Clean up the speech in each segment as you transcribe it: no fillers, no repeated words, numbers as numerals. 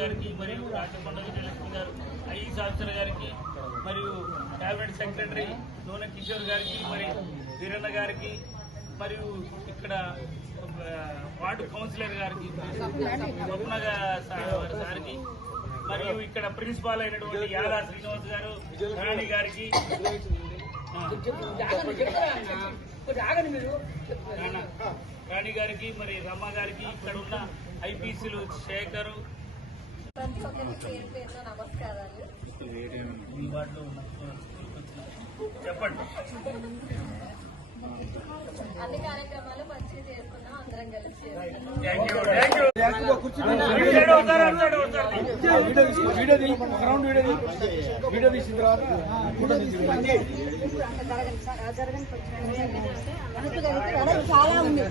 గారికి మరియు రాచకొండ విజయలక్ష్మి గారు ఐఏఎస్ ఆఫీసర్ గారికి మరియు క్యాబినెట్ సెక్రటరీ నూనె కిషోర్ గారికి మరియు వీరన్న గారికి మరియు ఇక్కడ వార్డు కౌన్సిలర్ గారికి స్వప్న సార్కి మరియు ఇక్కడ ప్రిన్సిపాల్ అయినటువంటి యాదా శ్రీనివాస్ గారు రాణి గారికి రాణి గారికి మరి రమ్మ గారికి ఇక్కడ ఉన్న ఐపీసీలు శేఖరు చెప్పండి. అన్ని కార్యక్రమాలు మంచిగా చేసుకున్నాం అందరం కలిసి. చాలా ఉంది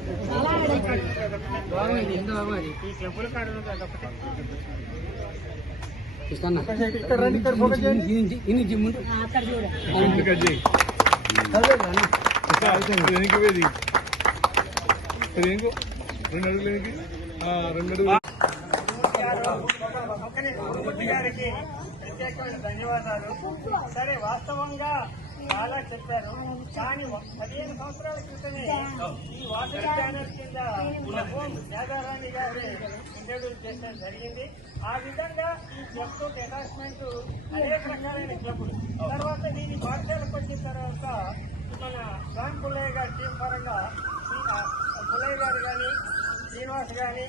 గారికి ప్రత్యేకమైన ధన్యవాదాలు. సరే, వాస్తవంగా చాలా చెప్పారు, కానీ 15 సంవత్సరాల క్రితమే ఈ వాటర్ బ్యానర్ కింద యాదారాణి గారు ఇంట్రడ్యూస్ చేయడం జరిగింది. ఆ విధంగా ఈ క్లబ్ అటాచ్మెంట్ అనేక రకాలైన క్లబ్లు తర్వాత దీని పాఠశాలకు వచ్చిన తర్వాత మన రామ్ పుల్లయ్య గారి టీం పరంగా పుల్లయ్య గారు కానీ శ్రీనివాస్ కానీ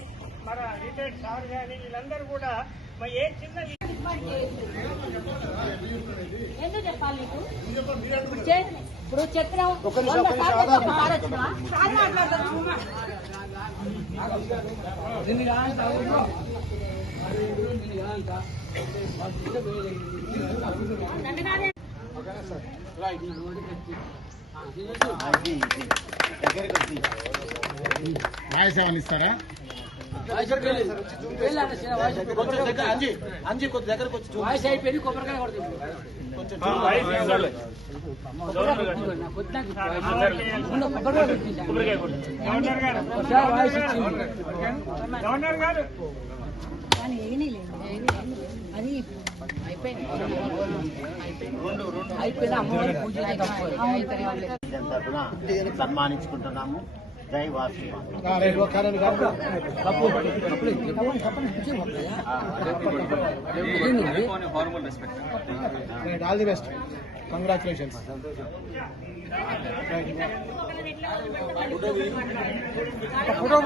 మన రిటైర్డ్ సార్ కానీ వీళ్ళందరూ కూడా మరి ఏ చిన్న ఎందుకు చెప్పాలి ఇప్పుడు చెప్పినాం వాయిస్ ఇస్తారా? అంజీ కొద్ది దగ్గరకు వచ్చి వాయిస్ అయిపోయింది. కొబ్బరికాయ కొడుతుంది గవర్నర్ గారు అది అయిపోయింది. అమ్మవారి పూజ సన్మానించుకుంటున్నాము. జై Vasu. All the best. Congratulations. Photo